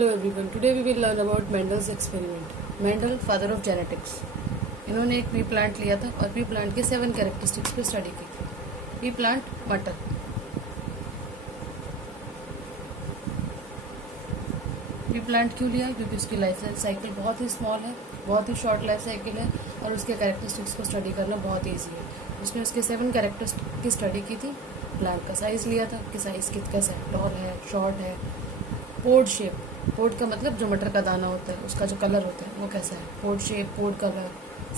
Hello everyone. Today we will learn about Mendel's experiment. Mendel, father of genetics. इन्होंने एक pre plant लिया था और प्री प्लांट के 7 कैरेक्टरिस्टिक्स पे स्टडी की थी. प्री प्लांट मटर. प्री प्लांट क्यों लिया? क्योंकि उसकी लाइफ साइकिल बहुत ही स्मॉल है, बहुत ही शॉर्ट लाइफ साइकिल है और उसके कैरेक्टरिस्टिक्स को स्टडी करना बहुत ईजी है. उसने उसके 7 कैरेक्टरिस्टिक्स की स्टडी की थी. प्लांट का साइज लिया था कि साइज कैसा है, टॉल है, शॉर्ट है. पोड शेप, पोड का मतलब जो मटर का दाना होता है उसका जो कलर होता है वो कैसा है, पोड शेप, पोड कलर.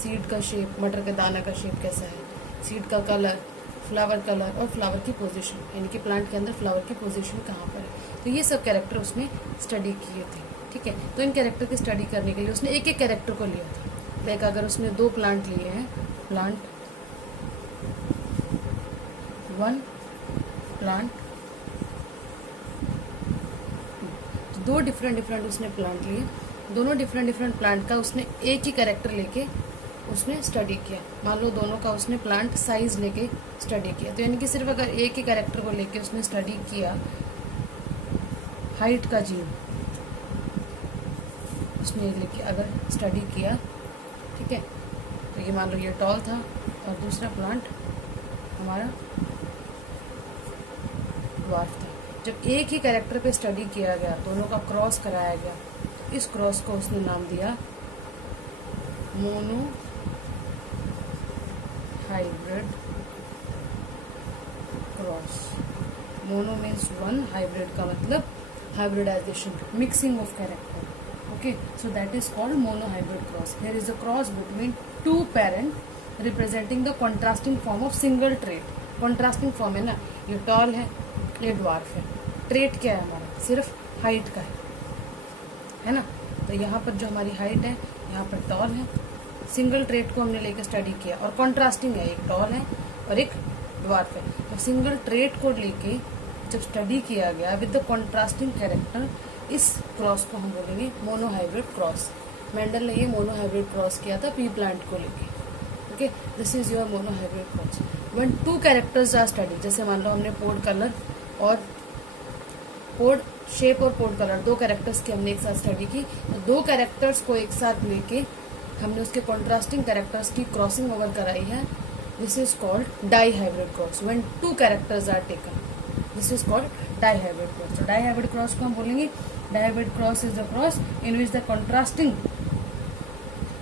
सीड का शेप, मटर के दाना का शेप कैसा है, सीड का कलर, फ्लावर कलर और फ्लावर की पोजीशन, यानी कि प्लांट के अंदर फ्लावर की पोजीशन कहाँ पर है. तो ये सब कैरेक्टर उसने स्टडी किए थे. ठीक है, तो इन कैरेक्टर की स्टडी करने के लिए उसने एक एक कैरेक्टर को लिया था. लाइक अगर उसने 2 प्लांट लिए हैं, प्लांट 1, प्लांट 2 डिफरेंट उसने प्लांट लिए. दोनों डिफरेंट प्लांट का उसने एक ही कैरेक्टर लेके उसने स्टडी किया. मान लो दोनों का उसने प्लांट साइज लेके स्टडी किया, तो यानी कि सिर्फ अगर एक ही कैरेक्टर को लेके उसने स्टडी किया, हाइट का जीन उसने लेके अगर स्टडी किया, ठीक है, तो ये मान लो ये टॉल था और दूसरा प्लांट हमारा ड्वार्फ था. जब एक ही कैरेक्टर पे स्टडी किया गया, दोनों का क्रॉस कराया गया, इस क्रॉस को उसने नाम दिया mono hybrid cross. Mono means 1, hybrid का मतलब hybridization, mixing of character. Okay, so that is called mono hybrid cross. Here is a cross between 2 parent representing the contrasting form of single trait. Contrasting form है ना, ये toll है, ये dwarf है. Trait क्या है हमारा? सिर्फ हाइट का है ना. तो यहाँ पर जो हमारी हाइट है, यहाँ पर टॉल है. सिंगल ट्रेट को हमने लेकर स्टडी किया और कॉन्ट्रास्टिंग है, एक टॉल है और एक ड्वार्फ है. तो सिंगल ट्रेट को लेके जब स्टडी किया गया विद द कॉन्ट्रास्टिंग कैरेक्टर, इस क्रॉस को हम बोलेंगे मोनो हाइब्रिड क्रॉस. मेंडल ने ये मोनो हाइब्रिड क्रॉस किया था पी प्लांट को लेके. Okay, this is your mono hybrid cross. When 2 characters are study, जैसे मान लो हमने पोड कलर और पोड शेप और पोड कलर 2 कैरेक्टर्स की हमने एक साथ स्टडी की. तो 2 कैरेक्टर्स को एक साथ लेके हमने उसके कॉन्ट्रास्टिंग कैरेक्टर्स की क्रॉसिंग ओवर कराई है. This is called die hybrid cross. When 2 characters are taken, this is called die hybrid cross. तो डाई हाइब्रिड क्रॉस को हम बोलेंगे die hybrid cross is the cross in which the contrasting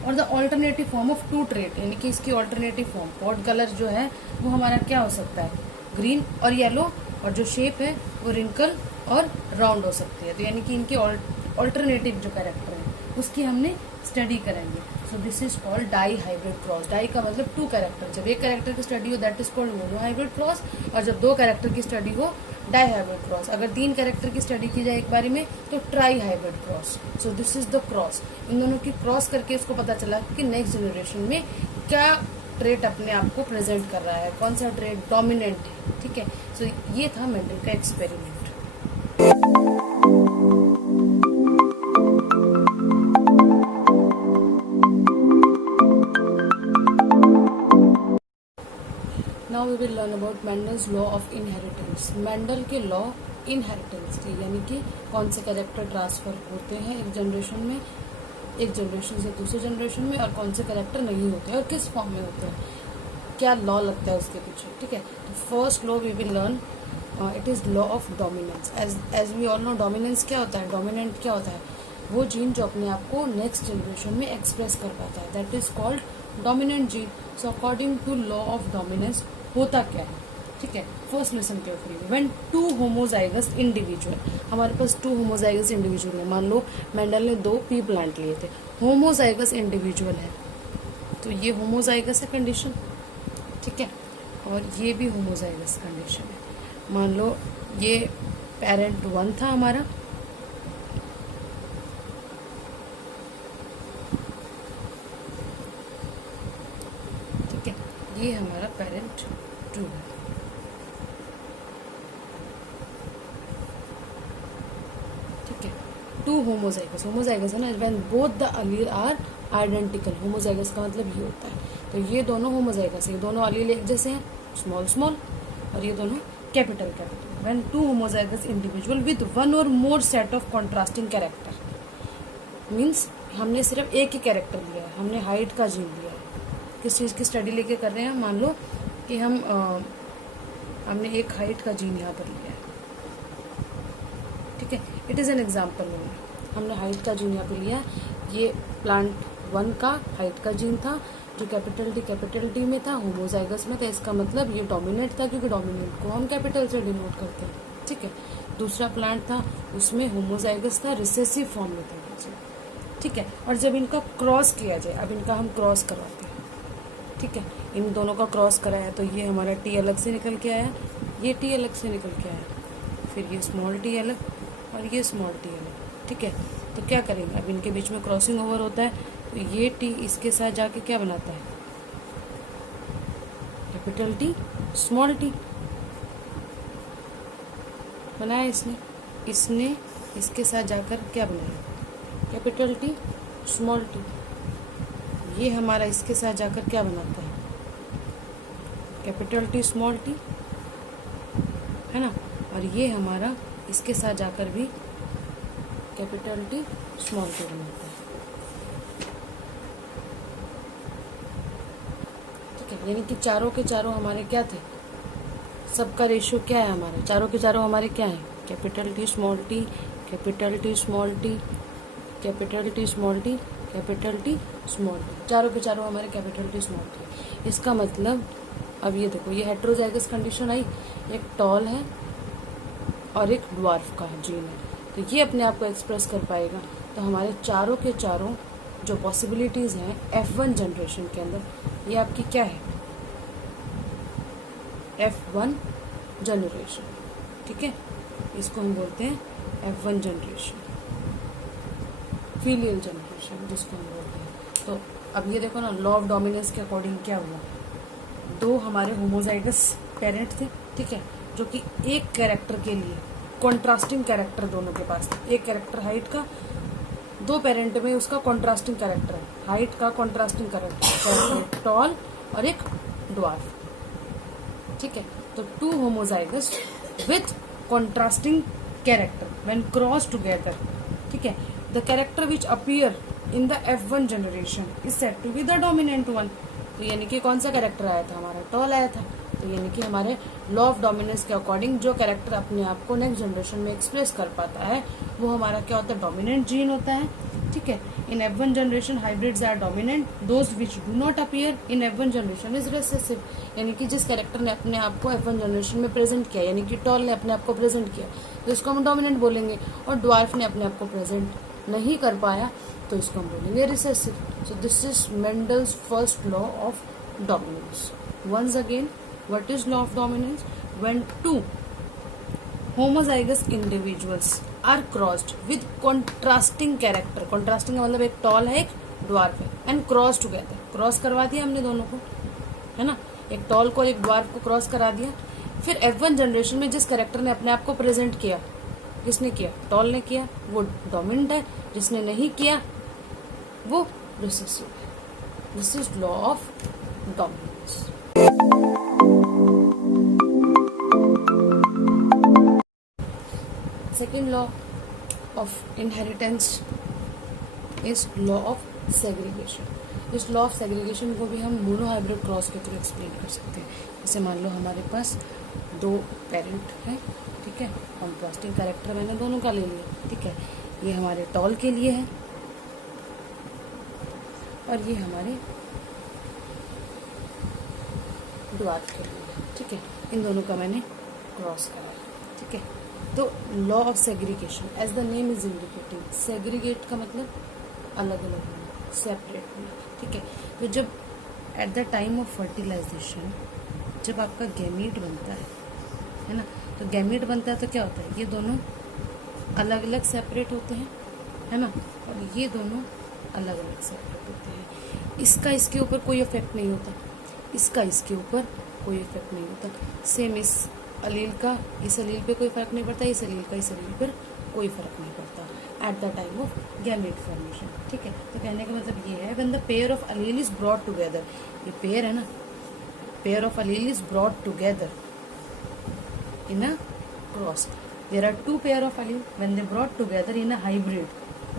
or the alternative form of 2 trait, यानी कि इसकी alternative form, pod colour जो है वो हमारा क्या हो सकता है, ग्रीन और येलो, और जो शेप है वो रिंकल और राउंड हो सकती है. तो यानी कि इनके ऑल्टरनेटिव जो कैरेक्टर है उसकी हमने स्टडी करेंगे. So this is called die hybrid cross. Di का मतलब 2 कैरेक्टर. जब एक कैरेक्टर की स्टडी हो that is called mono hybrid cross, और जब 2 कैरेक्टर की स्टडी हो डाई हाइब्रिड क्रॉस. अगर 3 कैरेक्टर की स्टडी की जाए एक बारी में तो trihybrid cross. So this is the cross. इन दोनों की क्रॉस करके उसको पता चला कि नेक्स्ट जनरेशन में क्या ट्रेट अपने आप को प्रेजेंट कर रहा है, कौन सा ट्रेट डोमिनेंट है. ठीक है, सो ये था मेंडल का experiment. Now we will learn about Mendel's law of inheritance. Mendel के लॉ इनहेरिटेंस के, यानी कि कौन से कैरेक्टर ट्रांसफर होते हैं एक जनरेशन में, एक जनरेशन से दूसरे जनरेशन में, और कौन से कैरेक्टर नहीं होते और किस फॉर्म में होते हैं, क्या लॉ लगता है उसके पीछे. ठीक है, तो first law we will learn, it is law of dominance. As we all know, dominance क्या होता है, डोमिनेंट क्या होता है, वो जीन जो अपने आप को नेक्स्ट जनरेशन में एक्सप्रेस कर पाता है, that is called dominant gene. So according to law of dominance होता क्या है. ठीक है, first lesson carefully. When 2 homozygous individual, हमारे पास 2 होमोजाइगस इंडिविजुअल है. मान लो मेंडल ने 2 पी प्लांट लिए थे, होमोजाइगस इंडिविजुअल है, तो ये होमोजाइगस है कंडीशन. ठीक है, और ये भी होमोजाइगस कंडीशन है. मान लो ये पेरेंट 1 था हमारा, ठीक है, ये हमारा पेरेंट 2 है. ठीक है, 2 होमोजाइगस. होमोजाइगस है ना, when both the allele are identical. Homozygous का मतलब ये होता है. तो ये दोनों होमोजाइगस है, ये दोनों अलील एक जैसे हैं, स्मॉल स्मॉल, और ये दोनों capital capital when two homozygous individual with one or more set of contrasting character, means हमने सिर्फ एक ही कैरेक्टर लिया है, हमने हाइट का जीन लिया है। किस चीज़ की स्टडी लेके कर रहे हैं, मान लो कि हमने एक हाइट का जीन यहाँ पर लिया है, ठीक है, इट इज़ एन एग्जाम्पल। हमने हाइट का जीन यहाँ पर लिया, ये प्लांट 1 का हाइट का जीन था जो कैपिटल टी में था, होमोजाइगस में था, इसका मतलब ये डोमिनेंट था क्योंकि डोमिनेंट को हम कैपिटल से डिनोट करते हैं, ठीक है। दूसरा प्लांट था उसमें होमोजाइगस था, रिसेसिव फॉर्म में था, ठीक है। और जब इनका क्रॉस किया जाए, अब इनका हम क्रॉस करवाते हैं, ठीक है, इन दोनों का क्रॉस कराया तो ये हमारा टी अलग से निकल के आया, ये टी अलग से निकल के आया, फिर ये स्मॉल टी अलग और ये स्मॉल टी अलग, ठीक है। तो क्या करेंगे, अब इनके बीच में क्रॉसिंग ओवर होता है तो ये टी इसके साथ जाके क्या बनाता है, कैपिटल टी स्मॉल टी बनाया इसने इसके साथ जाकर क्या बनाया, कैपिटल टी स्मॉल टी। ये हमारा इसके साथ जाकर क्या बनाता है, कैपिटल टी स्मॉल टी, है ना। और ये हमारा इसके साथ जाकर भी कैपिटल टी स्मॉल टी बनाता है, ठीक है। यानी कि चारों के चारों हमारे क्या थे, सबका रेशियो क्या है हमारा, चारों के चारों हमारे क्या है, capital T small T, capital T small T, capital T small T, capital T small T, चारों के चारों हमारे कैपिटल टी स्मॉल टी। इसका मतलब अब ये देखो, ये हेट्रोजाइगस कंडीशन आई, एक टॉल है और एक ड्वार्फ का जीन है, तो ये अपने आप को एक्सप्रेस कर पाएगा। तो हमारे चारों के चारों जो पॉसिबिलिटीज़ हैं F1 जनरेशन के अंदर, ये आपकी क्या है, F1 जनरेशन, ठीक है। इसको हम बोलते हैं F1 जनरेशन, फीलियल जनरेशन जिसको हम बोलते हैं। तो अब ये देखो ना, लॉ ऑफ डोमिनेंस के अकॉर्डिंग क्या हुआ, दो हमारे होमोजाइगस पेरेंट थे, ठीक है, जो कि एक कैरेक्टर के लिए कॉन्ट्रास्टिंग कैरेक्टर दोनों के पास था। एक कैरेक्टर हाइट का, दो पेरेंट में उसका कॉन्ट्रास्टिंग कैरेक्टर है, हाइट का कॉन्ट्रास्टिंग कैरेक्टर, टॉल और एक ड्वार्फ, ठीक है। तो two homozygous with contrasting character when cross together, ठीक है, the character which appear in the F1 generation is said to be the dominant one. तो यानी कि कौन सा कैरेक्टर आया था, हमारा टॉल आया था। तो यानी कि हमारे लॉ ऑफ डोमिनेंस के अकॉर्डिंग जो कैरेक्टर अपने आप को नेक्स्ट जनरेशन में एक्सप्रेस कर पाता है वो हमारा क्या होता है, डोमिनेंट जीन होता है, ठीक है। In F1 generation hybrids are dominant, those which do not appear in F1 generation is recessive. यानी कि जिस कैरेक्टर ने अपने आप को F1 जनरेशन में प्रेजेंट किया, यानी कि टॉल ने अपने आप को प्रेजेंट किया, तो इसको हम डोमिनेंट बोलेंगे, और ड्वार्फ ने अपने आप को प्रेजेंट नहीं कर पाया तो इसको हम बोलेंगे recessive. So this is Mendel's first law of dominance. Once again, what is law of dominance? When two homozygous individuals are crossed with contrasting character, contrasting का मतलब एक टॉल है एक ड्वार्फ है, and cross together, क्रॉस करवा दिया हमने दोनों को, है ना, एक टॉल को और एक ड्वार्फ को क्रॉस करा दिया। फिर F1 जनरेशन में जिस कैरेक्टर ने अपने आप को प्रेजेंट किया, किसने किया, टॉल ने किया, वो डोमिनेंट है, जिसने नहीं किया वो रिसेसिव है। This is law of dominance. Second law of inheritance is law of segregation. इस law of segregation को भी हम मोनोहाइब्रिड क्रॉस के थ्रू एक्सप्लेन कर सकते हैं। जैसे मान लो हमारे पास दो पेरेंट हैं, ठीक है, कॉन्ट्रास्टिंग कैरेक्टर मैंने दोनों का ले लिया, ठीक है, ये हमारे टॉल के लिए है और ये हमारे ड्वार्फ के लिए है, ठीक है, इन दोनों का मैंने क्रॉस कराया, ठीक है। तो law of segregation, as the name is indicating, segregate का मतलब अलग अलग होना, सेपरेट होना, ठीक है। तो जब at the time of fertilization जब आपका गैमीट बनता है ना, तो गैमीट बनता है तो क्या होता है, ये दोनों अलग अलग सेपरेट होते हैं, है ना, और ये दोनों अलग अलग सेपरेट होते हैं। इसका इसके ऊपर कोई इफेक्ट नहीं होता, इसका इसके ऊपर कोई इफेक्ट नहीं होता। सेम इस अलील का इस अलील पे कोई फर्क नहीं पड़ता, इस अलील का इस अलील पर कोई फर्क नहीं पड़ता eight the time of gamete formation, ठीक है। तो कहने का मतलब ये है, when the pair of Aleel is brought together, ये पेयर है ना, pair of Aleel is brought together, in a cross. There are two pair of allele. When they brought together in a hybrid,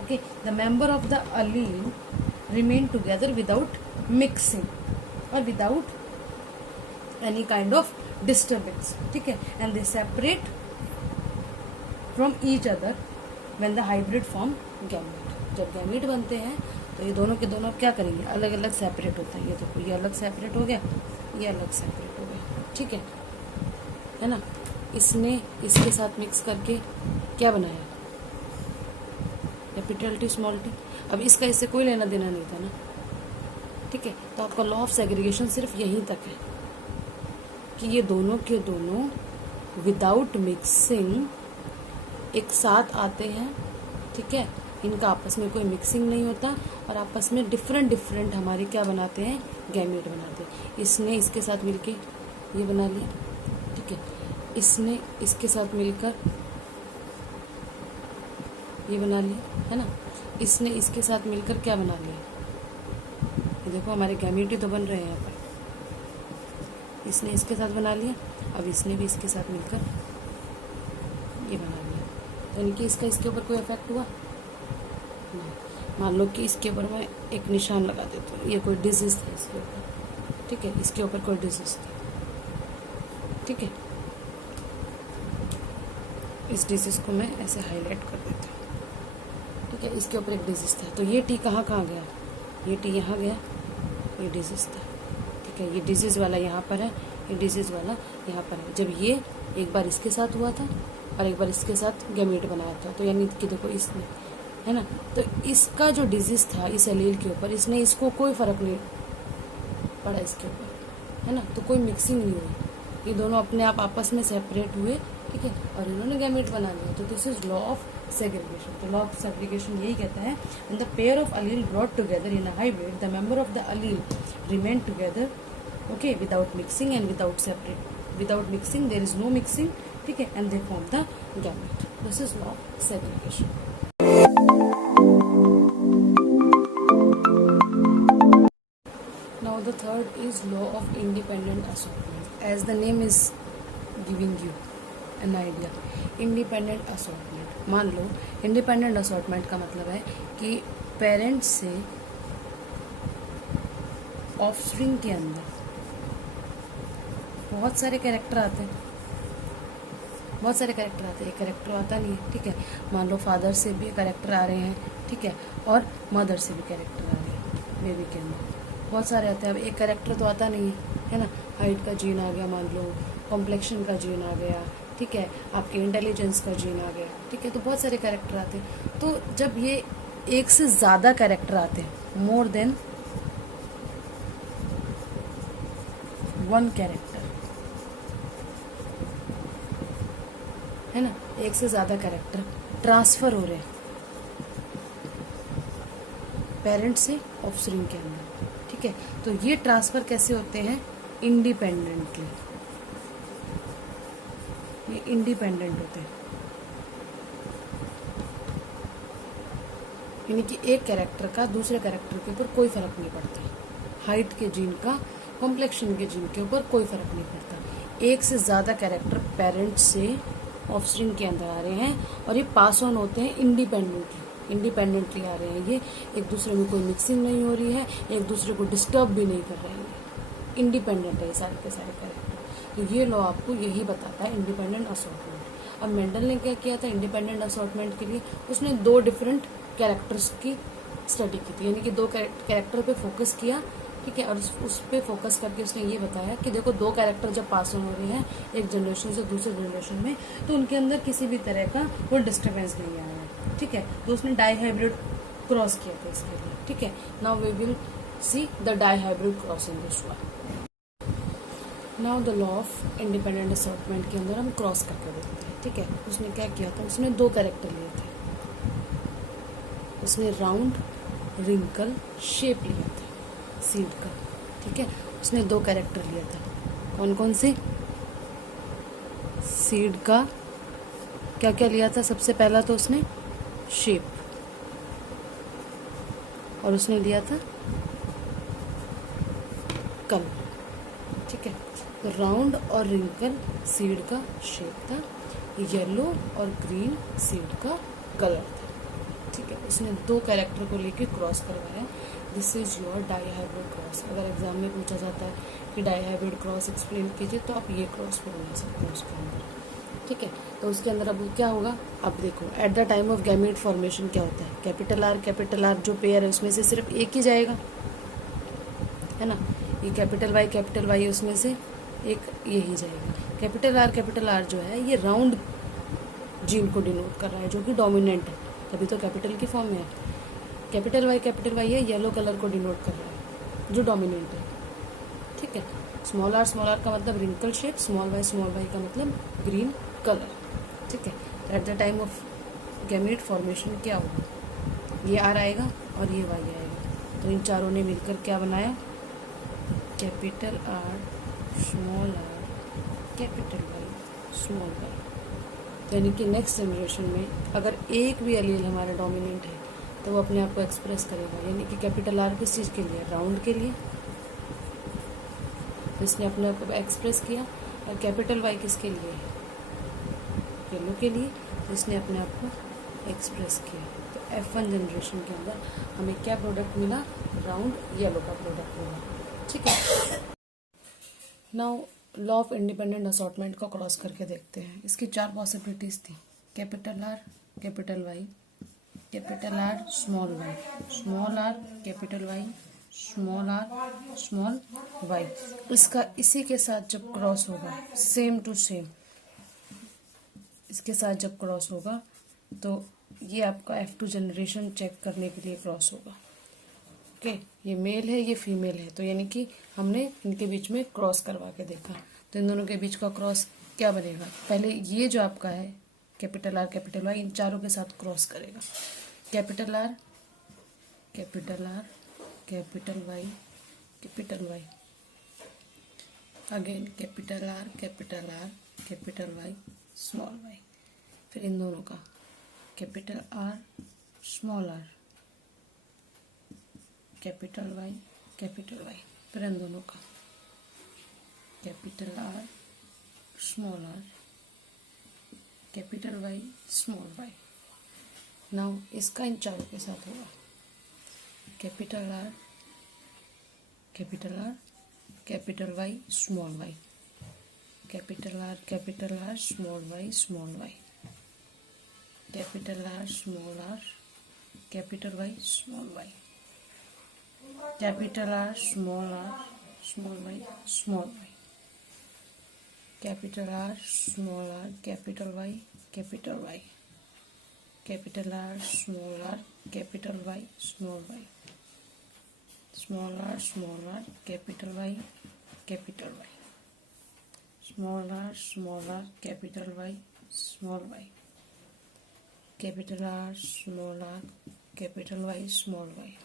okay, the member of the allele remain together without mixing or without any kind of disturbance. ठीक है, and they separate from each other when the hybrid form gamete. जब gamete बनते हैं तो ये दोनों के दोनों क्या करेंगे, अलग अलग सेपरेट होता है. ये देखो, ये अलग सेपरेट हो गया, ये अलग सेपरेट हो गया. ठीक है ना. इसने इसके साथ मिक्स करके क्या बनाया, कैपिटल टी स्मॉल टी. अब इसका इससे कोई लेना देना नहीं था ना. ठीक है, तो आपका लॉ ऑफ सेग्रीगेशन सिर्फ यहीं तक है कि ये दोनों के दोनों विदाउट मिक्सिंग एक साथ आते हैं. ठीक है, इनका आपस में कोई मिक्सिंग नहीं होता और आपस में डिफरेंट हमारे क्या बनाते हैं, गैमीट बनाते हैं. इसने इसके साथ मिलके ये बना लिया. ठीक है, इसने इसके साथ मिलकर ये बना लिया, है ना. इसने इसके साथ मिलकर क्या बना लिया, ये देखो हमारे गैमीट ही तो बन रहे हैं यहाँ पर. इसने इसके साथ बना लिया, अब इसने भी इसके साथ मिलकर ये बना लिया. यानी कि इसका इसके ऊपर कोई इफेक्ट हुआ नहीं. मान लो कि इसके ऊपर मैं एक निशान लगा देता हूँ, ये कोई डिजीज था इसके ऊपर. ठीक है, इसके ऊपर कोई डिजीज था. ठीक है, इस डिजीज को मैं ऐसे हाईलाइट कर देता हूँ. ठीक है, इसके ऊपर एक डिजीज था, तो ये टी कहाँ गया, ये टी यहाँ गया, ये डिजीज था. ठीक है, ये डिजीज वाला यहाँ पर है, ये डिजीज वाला यहाँ पर है. जब ये एक बार इसके साथ हुआ था और एक बार इसके साथ गैमीट बनाया था, तो यानी कि देखो इसने, है ना, तो इसका जो डिजीज था इस एलील के ऊपर, इसने इसको कोई फर्क नहीं पड़ा इसके ऊपर, है ना. तो कोई मिक्सिंग नहीं हुई, ये दोनों अपने आप आपस में सेपरेट हुए. ठीक है, और इन्होंने गैमीट बना लिया. तो this is law of segregation. तो लॉ ऑफ सेग्रीगेशन यही कहता है, when the pair of allele brought together in a hybrid, the member of the allele remain together, okay, without mixing and without mixing, there is no mixing. ठीक है, and they form the gamete. This is law of segregation. Now the third is law of independent assortment. As the name is giving you an idea, independent assortment. मान लो independent assortment का मतलब है कि parents से offspring के अंदर बहुत सारे कैरेक्टर आते हैं, बहुत सारे कैरेक्टर आते हैं. एक कैरेक्टर आता नहीं है. ठीक है, मान लो फादर से भी कैरेक्टर आ रहे हैं. ठीक है, और मदर से भी कैरेक्टर आ रहे हैं. बेबी के अंदर बहुत सारे आते हैं. अब एक कैरेक्टर तो आता नहीं है ना. हाइट का जीन आ गया, मान लो कॉम्प्लेक्शन का जीन आ गया. ठीक है, आपके इंटेलिजेंस का जीन आ गया. ठीक है, तो बहुत सारे कैरेक्टर आते हैं. तो जब ये एक से ज़्यादा कैरेक्टर आते हैं, मोर देन वन कैरेक्टर, है ना, एक से ज़्यादा कैरेक्टर ट्रांसफ़र हो रहे हैं पेरेंट से ऑफस्प्रिंग के अंदर. ठीक है, तो ये ट्रांसफ़र कैसे होते हैं, इंडिपेंडेंटली. ये इंडिपेंडेंट होते हैं, यानी कि एक कैरेक्टर का दूसरे कैरेक्टर के ऊपर कोई फर्क नहीं पड़ता. हाइट के जीन का कॉम्प्लेक्शन के जीन के ऊपर कोई फर्क नहीं पड़ता. एक से ज़्यादा कैरेक्टर पेरेंट्स से ऑफस्प्रिंग के अंदर आ रहे हैं और ये पास ऑन होते हैं इंडिपेंडेंटली आ रहे हैं. ये एक दूसरे में कोई मिक्सिंग नहीं हो रही है, एक दूसरे को डिस्टर्ब भी नहीं कर रहे हैं. इंडिपेंडेंट है ये सारे के सारे कैरेक्टर. तो ये लॉ आपको यही बताता है, इंडिपेंडेंट असॉर्टमेंट. अब मेंडल ने क्या किया था इंडिपेंडेंट असॉर्टमेंट के लिए, उसने दो डिफरेंट कैरेक्टर्स की स्टडी की थी, यानी कि दो कैरेक्टर पे फोकस किया. ठीक है, और उस पे फोकस करके उसने ये बताया कि देखो दो कैरेक्टर जब पास ऑन हो रहे हैं एक जनरेशन से दूसरे जनरेशन में, तो उनके अंदर किसी भी तरह का कोई डिस्टर्बेंस नहीं आ रहा है. ठीक है, तो उसने डाई हाइब्रिड क्रॉस किया था इसके लिए. ठीक है, now we will see the di hybrid cross in this one. Now the law of independent assortment के अंदर हम क्रॉस करके देखते हैं. ठीक है, उसने क्या किया था, उसने दो कैरेक्टर लिए थे. उसने राउंड रिंकल शेप लिया था सीड का. ठीक है, उसने दो कैरेक्टर लिया था. कौन कौन से, सीड का क्या क्या लिया था, सबसे पहला तो उसने शेप, और उसने लिया था कलर. ठीक है, तो राउंड और रिंकल सीड का शेप था, येलो और ग्रीन सीड का कलर था। ठीक है, इसने दो कैरेक्टर को लेके क्रॉस करवाया। This is your dihybrid cross. अगर एग्जाम में पूछा जाता है कि डाईहाइब्रिड क्रॉस एक्सप्लेन कीजिए, तो आप ये क्रॉस भी बना सकते हैं उसके अंदर। ठीक है, तो उसके अंदर अब क्या होगा, अब देखो eight the time of gamete formation क्या होता है, कैपिटल आर जो पेयर है उसमें से सिर्फ एक ही जाएगा, है ना। ये कैपिटल वाई उसमें से एक यही जाएगा। कैपिटल आर जो है ये राउंड जीन को डिनोट कर रहा है, जो कि डोमिनेंट है, तभी तो कैपिटल की फॉर्म में है। कैपिटल वाई है, येलो कलर को डिनोट कर रहा है, जो डोमिनेंट है। ठीक है, स्मॉल आर का मतलब रिंकल शेप, स्मॉल वाई का मतलब ग्रीन कलर। ठीक है, eight the time of gamete formation क्या होगा, ये आर आएगा और ये वाई आएगा, तो इन चारों ने मिलकर क्या बनाया, capital R small R capital Y small Y. यानी कि नेक्स्ट जनरेशन में अगर एक भी एलील हमारा डोमिनेंट है तो वो अपने आप को एक्सप्रेस करेगा। यानी कि कैपिटल आर किस चीज़ के लिए, राउंड के लिए, तो इसने अपने आप को एक्सप्रेस किया। और कैपिटल वाई किसके लिए, येलो के लिए, तो इसने अपने आप को एक्सप्रेस किया। तो F1 जनरेशन के अंदर हमें क्या प्रोडक्ट मिला, राउंड येलो का प्रोडक्ट मिला। ठीक है, now law of independent assortment को क्रॉस करके देखते हैं। इसकी चार पॉसिबिलिटीज थी, capital R capital Y, capital R small R capital Y, small R small Y. इसका इसी के साथ जब क्रॉस होगा, सेम टू सेम इसके साथ जब क्रॉस होगा, तो ये आपका F2 जनरेशन चेक करने के लिए क्रॉस होगा। ओके, ये मेल है ये फीमेल है, तो यानी कि हमने इनके बीच में क्रॉस करवा के देखा, तो इन दोनों के बीच का क्रॉस क्या बनेगा, पहले ये जो आपका है कैपिटल आर कैपिटल वाई, इन चारों के साथ क्रॉस करेगा। Capital R capital Y capital Y, again capital R capital Y small Y, फिर इन दोनों का capital R small R capital Y, फिर इन दोनों का capital R small R capital Y small Y. Now इसका इन चारों के साथ होगा capital R capital Y small Y, capital R small Y capital R small R capital Y small Y, capital R small Y small Y, capital R small R capital Y capital R small R capital Y small Y, small R capital Y small R capital Y small Y, capital R small R capital Y small Y,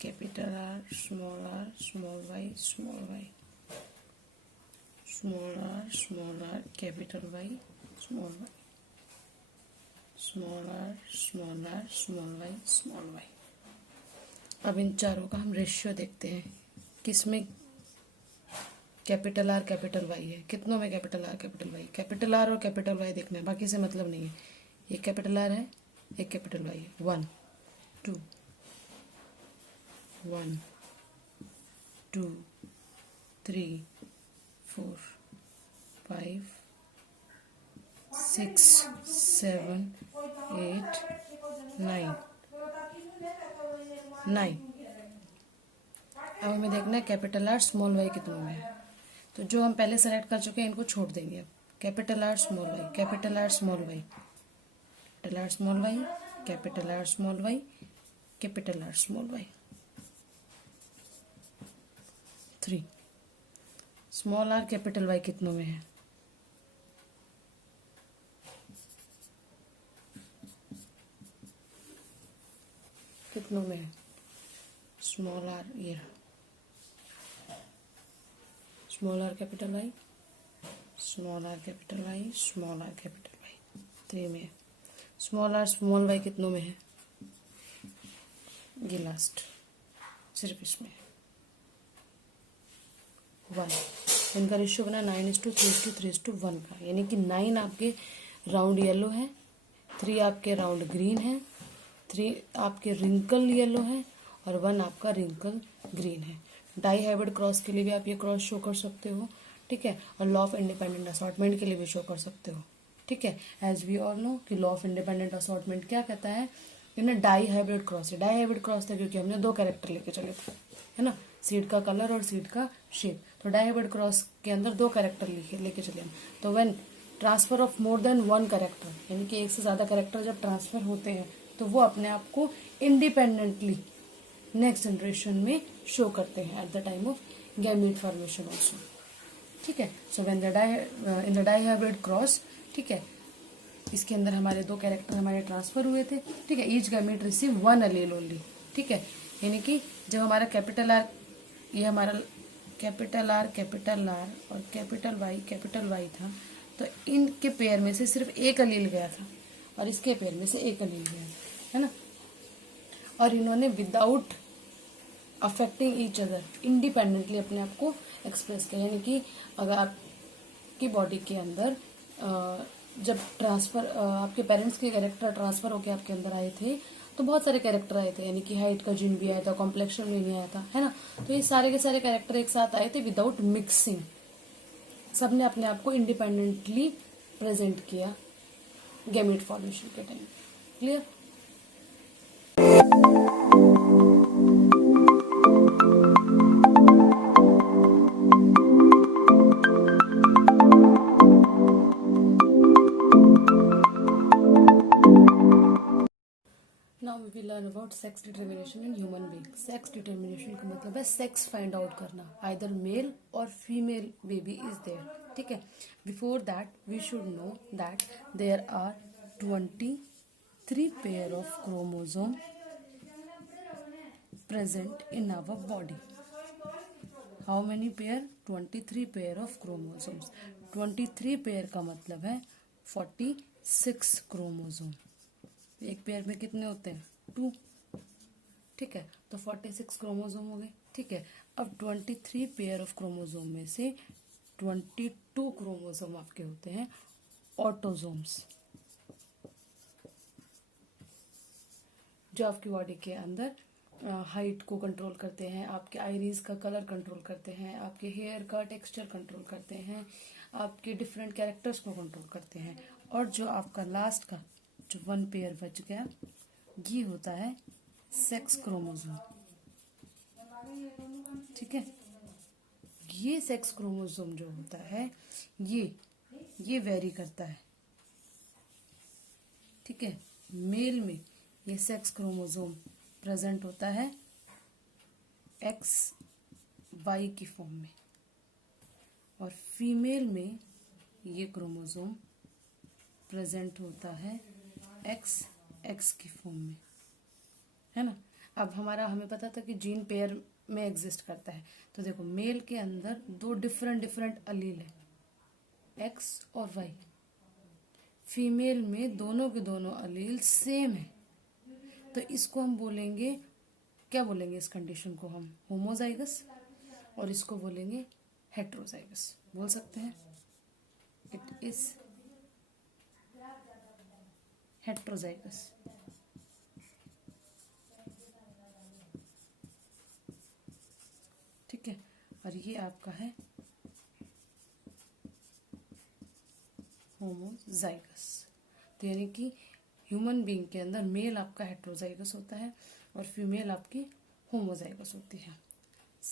capital R small Y small Y, small R capital Y small Y, small R small Y small Y. अब इन चारों का हम ratio देखते हैं, किसमें capital R capital Y है, कितनों में कैपिटल आर और कैपिटल वाई देखना है, बाकी से मतलब नहीं है। एक कैपिटल आर है एक कैपिटल वाई है, 1 2 1 2 3 4 5 6 7 8 9 9। अब हमें देखना है कैपिटल आर स्मॉल वाई कितनों में है, तो जो हम पहले सेलेक्ट कर चुके हैं इनको छोड़ देंगे। अब capital R small Y capital R small Y capital R small Y capital R small Y capital R small Y 3। Small R capital Y कितनों में है, कितनों में है, स्मॉल आर ये small R capital Y small R capital Y small R capital Y 3 में है। Small R small Y कितनों में है, ये लास्ट सिर्फ इसमें 1। इनका रेशियो बना 9:3:3:1 का, यानी कि 9 आपके राउंड येलो है, 3 आपके राउंड ग्रीन है, 3 आपके रिंकल येलो है और 1 आपका रिंकल ग्रीन है। डाई हाइब्रिड क्रॉस के लिए भी आप ये क्रॉस शो कर सकते हो, ठीक है, और लॉ ऑफ इंडिपेंडेंट असॉर्टमेंट के लिए भी शो कर सकते हो, ठीक है। एज वी ऑल नो कि लॉ ऑफ इंडिपेंडेंट असॉर्टमेंट क्या कहता है, इन्हें डाई हाइब्रिड क्रॉस है। डाई हाइब्रिड क्रॉस था क्योंकि हमने 2 कैरेक्टर लेके चले थे, है ना, सीड का कलर और सीड का शेप। तो डाई हाइब्रिड क्रॉस के अंदर 2 कैरेक्टर लेके चले हम। तो when transfer of more than 1 character, यानी कि एक से ज्यादा कैरेक्टर जब ट्रांसफर होते हैं तो वो अपने आप को इंडिपेंडेंटली नेक्स्ट जनरेशन में शो करते हैं at the time of gamete formation also, ठीक है। So when in the di hybrid cross, ठीक है, इसके अंदर हमारे 2 कैरेक्टर हमारे ट्रांसफर हुए थे, ठीक है। ईच गैमीट रिसीव 1 अलील ओनली, ठीक है। यानी कि जब हमारा कैपिटल आर, ये हमारा कैपिटल आर और कैपिटल वाई था, तो इनके पेयर में से सिर्फ एक अलील गया था और इसके पेयर में से एक अलील गया था, है ना। और इन्होंने without affecting each other independently अपने आप को एक्सप्रेस किया। यानी कि अगर आपकी बॉडी के अंदर जब ट्रांसफर आपके पेरेंट्स के कैरेक्टर ट्रांसफर होके आपके अंदर आए थे तो बहुत सारे कैरेक्टर आए थे, यानी कि हाइट का जीन भी आया था, कॉम्प्लेक्शन भी नहीं आया था, है ना। तो ये सारे के सारे कैरेक्टर एक साथ आए थे विदाउट मिक्सिंग, सबने अपने आप को इंडिपेंडेंटली प्रेजेंट किया गैमीट फॉर्मेशन के time. Clear? Now we will learn about sex determination in human being. Sex determination का मतलब है सेक्स फाइंड आउट करना, आइदर मेल और फीमेल बेबी इज देयर, ठीक है। Before that we should know that there are 23 pair of chromosome present in our body. How many pair? 23 pair of chromosomes. 23 pair का मतलब है 46 chromosome. एक pair में कितने होते हैं? 2, ठीक है। तो 46 क्रोमोसोम हो गए, ठीक है। अब 23 पेयर ऑफ क्रोमोसोम में से 22 क्रोमोसोम आपके होते हैं ऑटोसोम्स, जो आपकी बॉडी के अंदर हाइट को कंट्रोल करते हैं, आपके आईरीज का कलर कंट्रोल करते हैं, आपके हेयर का टेक्सचर कंट्रोल करते हैं, आपके डिफरेंट कैरेक्टर्स को कंट्रोल करते हैं। और जो आपका लास्ट का जो 1 पेयर बच गया, ये होता है सेक्स क्रोमोसोम, ठीक है। ये सेक्स क्रोमोसोम जो होता है ये वेरी करता है, ठीक है। मेल में ये सेक्स क्रोमोसोम प्रेजेंट होता है XY की फॉर्म में, और फीमेल में ये क्रोमोसोम प्रेजेंट होता है XX की फॉर्म में, है ना। अब हमें पता था कि जीन पेयर में एग्जिस्ट करता है, तो देखो मेल के अंदर 2 डिफरेंट अलील है, X और Y। फीमेल में दोनों के दोनों अलील सेम है, तो इसको हम बोलेंगे, क्या बोलेंगे इस कंडीशन को हम? होमोजाइगस, और इसको बोलेंगे हेट्रोजाइगस। बोल सकते हैं इट इज हेट्रोजाइगस, ठीक है। और ये आपका है होमोजाइगस। तो यानी कि ह्यूमन बीइंग के अंदर मेल आपका हेट्रोजाइगस होता है और फीमेल आपकी होमोजाइगस होती है।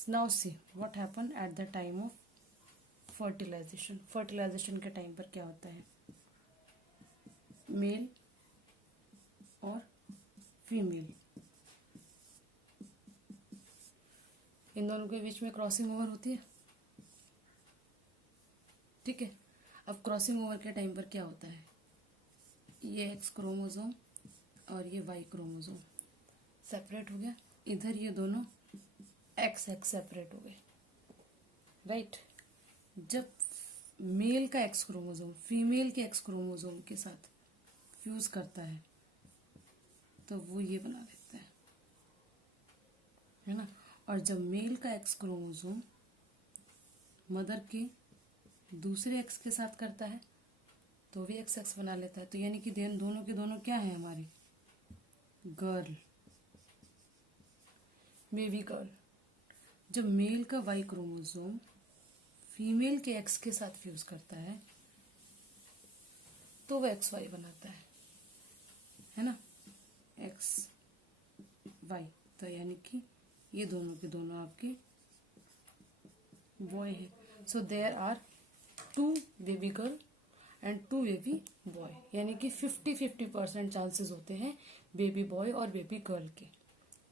Now see what happen at the time of fertilization. Fertilization के टाइम पर क्या होता है? मेल और फीमेल, इन दोनों के बीच में क्रॉसिंग ओवर होती है, ठीक है। अब क्रॉसिंग ओवर के टाइम पर क्या होता है? ये X क्रोमोसोम और ये Y क्रोमोसोम सेपरेट हो गया, इधर ये दोनों XX सेपरेट हो गए, राइट। जब मेल का X क्रोमोसोम फीमेल के X क्रोमोसोम के साथ फ्यूज करता है तो वो ये बना देता है ना। और जब मेल का X क्रोमोसोम मदर के दूसरे एक्स के साथ करता है तो भी एक्स एक्स बना लेता है। तो यानी कि दोनों के दोनों क्या है हमारे, गर्ल, बेबी गर्ल। जब मेल का वाई क्रोमोसोम फीमेल के एक्स के साथ फ्यूज करता है तो वह एक्स वाई बनाता है ना, एक्स वाई। तो यानी कि ये दोनों के दोनों आपके बॉय है। So there are 2 baby girl and 2 baby boy, यानी कि 50-50% चांसेस होते हैं बेबी बॉय और बेबी गर्ल के।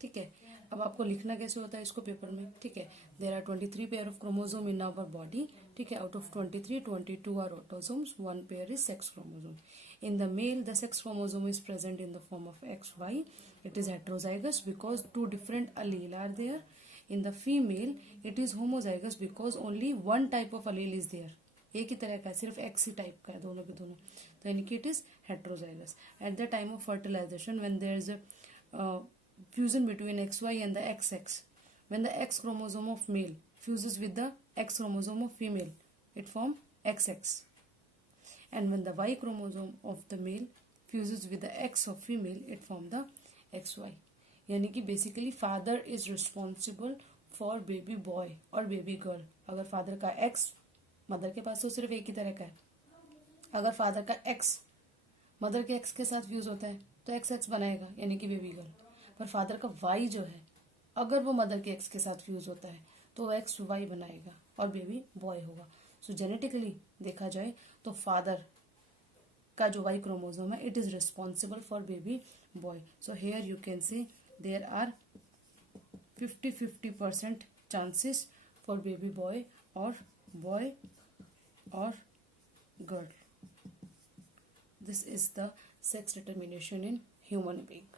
ठीक है, अब आपको लिखना कैसे होता है इसको पेपर में। ठीक है, there are 23 pair of chromosome in our body. ठीक है, out of 23, 22 are autosomes, 1 pair is sex chromosome. In the male the sex chromosome is present in the form of XY. It is heterozygous because 2 different allele are there. In the female it is homozygous because only one type of allele is there. एक ही तरह का, सिर्फ x ही type का है दोनों के दोनों। तो यानी कि it is heterozygous. At the time of fertilization when there is a fusion between XY and the XX, when the X chromosome of male fuses with the X chromosome of female, it form XX, and when the Y chromosome of the male fuses with the X of female, it form the XY. यानी कि basically father is responsible for baby boy और baby girl. अगर father का x mother के पास तो सिर्फ एक ही तरह का है, अगर फादर का एक्स मदर के एक्स के साथ फ्यूज होता है तो एक्स एक्स बनाएगा यानी कि बेबी गर्ल। पर फादर का वाई जो है अगर वो मदर के एक्स के साथ फ्यूज होता है तो वो एक्स वाई बनाएगा और बेबी बॉय होगा। सो जेनेटिकली देखा जाए तो फादर का जो वाई क्रोमोसोम है it is responsible for baby boy. So here you can see there are 50-50% chances for baby boy और girl. This is the sex determination in human being.